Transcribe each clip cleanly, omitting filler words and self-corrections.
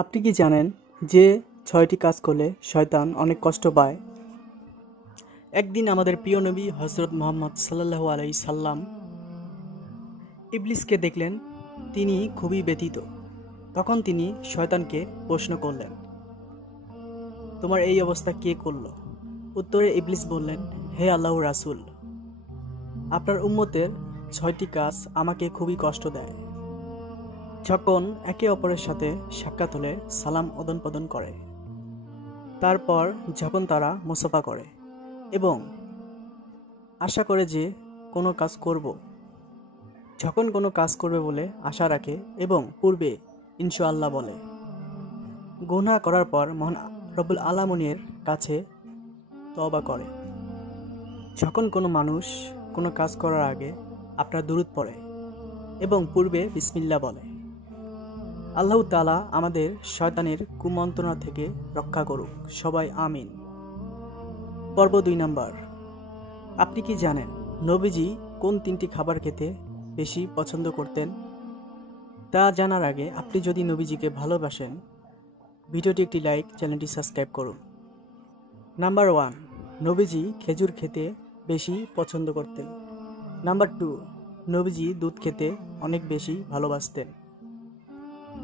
আপনি কি জানেন যে 6টি কাজ করলে শয়তান অনেক কষ্ট পায়? একদিন আমাদের প্রিয় নবী হযরত মুহাম্মদ সাল্লাল্লাহু আলাইহি সাল্লাম ইবলিসকে দেখলেন। তিনি খুবই ব্যথিত। তখন তিনি শয়তানকে প্রশ্ন করলেন, তোমার এই অবস্থা কে করলো? উত্তরে ইবলিস বললেন, হে আল্লাহর রাসূল, আপনার উম্মতের 6টি কাজ আমাকে খুবই কষ্ট দেয়। যখন একে অপরের সাথে সাক্ষাৎ হলে সালাম আদান-প্রদান করে, তারপর যখন তারা মুসাফা করে এবং আশা করে যে কোনো কাজ করব, যখন কোনো কাজ করবে বলে আশা রাখে এবং পূর্বে ইনশাআল্লাহ বলে, গুনাহ করার পর মহান রব্বুল আলামিনের কাছে তওবা করে, যখন কোনো মানুষ কোনো কাজ করার আগে আপনার দুরূদ পড়ে এবং পূর্বে বিসমিল্লাহ বলে। আল্লাহ তাআলা আমাদের শয়তানের কুমন্ত্রণা থেকে রক্ষা করুক, সবাই আমিন। পর্ব 2 নাম্বার। আপনি কি জানেন নবীজি কোন 3টি খাবার খেতে বেশি পছন্দ করতেন? তা জানার আগে আপনি যদি নবীজিকে ভালোবাসেন, ভিডিওটি একটি লাইক, চ্যানেলটি সাবস্ক্রাইব করুন। নাম্বার 1, নবীজি খেজুর খেতে বেশি পছন্দ করতেন। নাম্বার 2, নবীজি দুধ খেতে অনেক বেশি ভালোবাসতেন।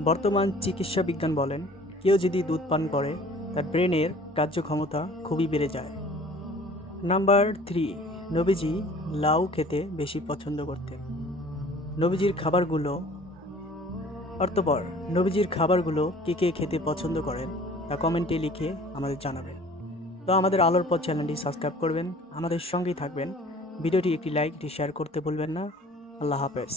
বর্তমান চিকিৎসা বিজ্ঞান বলেন, কেউ যদি দুধ পান করে তার ব্রেনের কার্যক্ষমতা খুবই বেড়ে যায়। নাম্বার 3, নবীজি লাউ খেতে বেশি পছন্দ করতেন। নবীজির খাবারগুলো কে কে খেতে পছন্দ করেন তা কমেন্টে লিখে আমাদের জানাবেন। তো আমাদের আলোর পথ চ্যানেলটি সাবস্ক্রাইব করবেন, আমাদের সঙ্গেই থাকবেন। ভিডিওটি একটি লাইক, শেয়ার করতে ভুলবেন না। আল্লাহ হাফেজ।